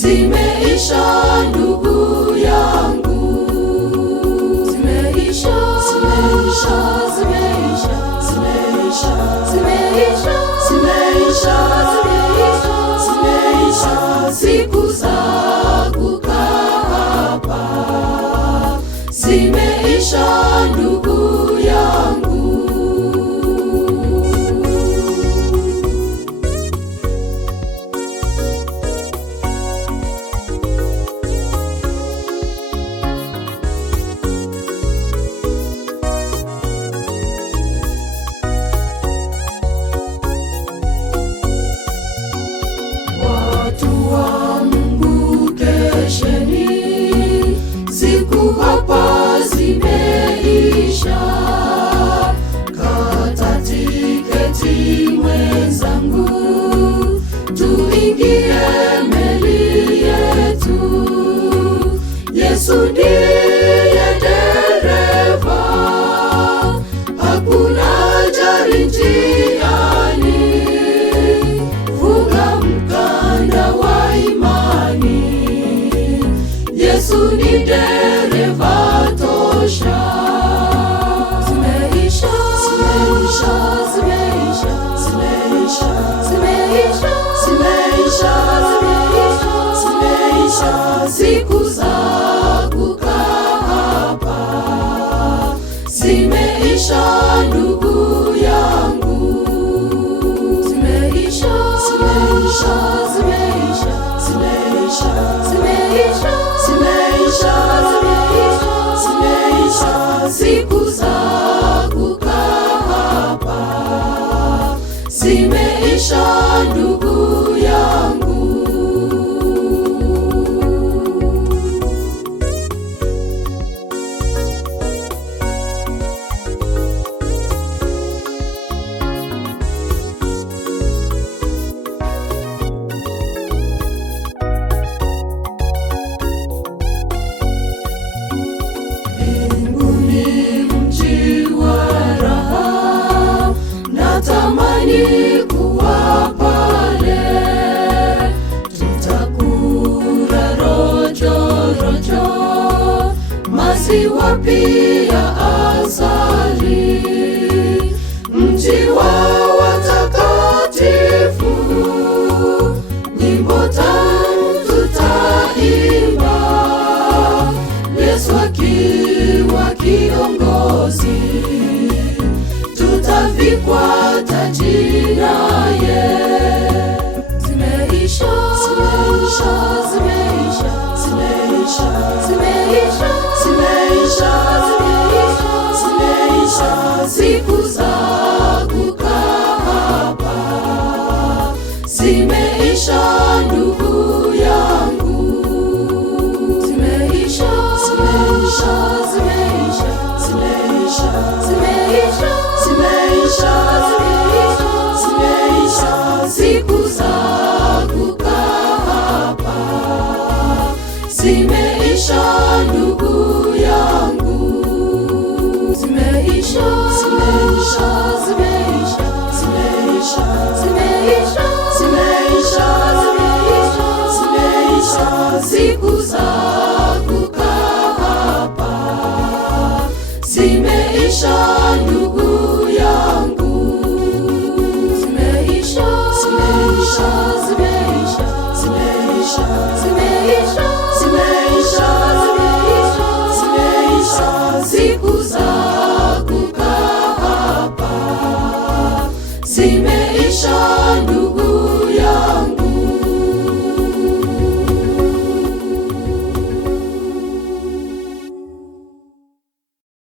Zimeisha ndugu yangu, zimeisha, zimeisha, zimeisha, zimeisha, zimeisha, zimeisha, zimeisha, zimeisha siku za kukaa hapa, zimeisha ndugu yangu. Watu wa Mungu kesheni, siku hapa zimeisha. Kata tiketi mwenzangu, tuingie meli yetu. Yesu ndiye dereva, hakuna ajali njiani. Funga mkanda wa imani, Yesu ni dereva tosha. Zimeisha, zimeisha, zimeisha, zimeisha, zimeisha, zimeisha, zimeisha, zimeisha siku za kukaa hapa, zimeisha ndugu yangu, zimeisha, zimeisha, zimeisha, zimeisha, zimeisha, zimeisha, zimeisha, zimeisha siku za kukaa hapa, zimeisha ndugu yangu. Mbinguni mji wa raha, natamani kuwa pale. Tutakula rojo rojo, maziwa pia asali. Mji wa watakatifu, nyimbo tamu tutaimba. Yesu akiwa kiongozi, tutavikwa taji naye. Zimeisha, zimeisha, zimeisha, zimeisha, zimeisha, zimeisha, zimeisha, zimeisha siku za kukaa hapa, zimeisha ndugu yangu, zimeisha, zimeisha, zimeisha, zimeisha, zimeisha, zimeisha, zimeisha, zimeisha siku za kukaa hapa, zimeisha ndugu yangu, zimeisha, zimeisha, zimeisha, zimeisha, zimeisha, zimeisha, zimeisha, zimeisha siku za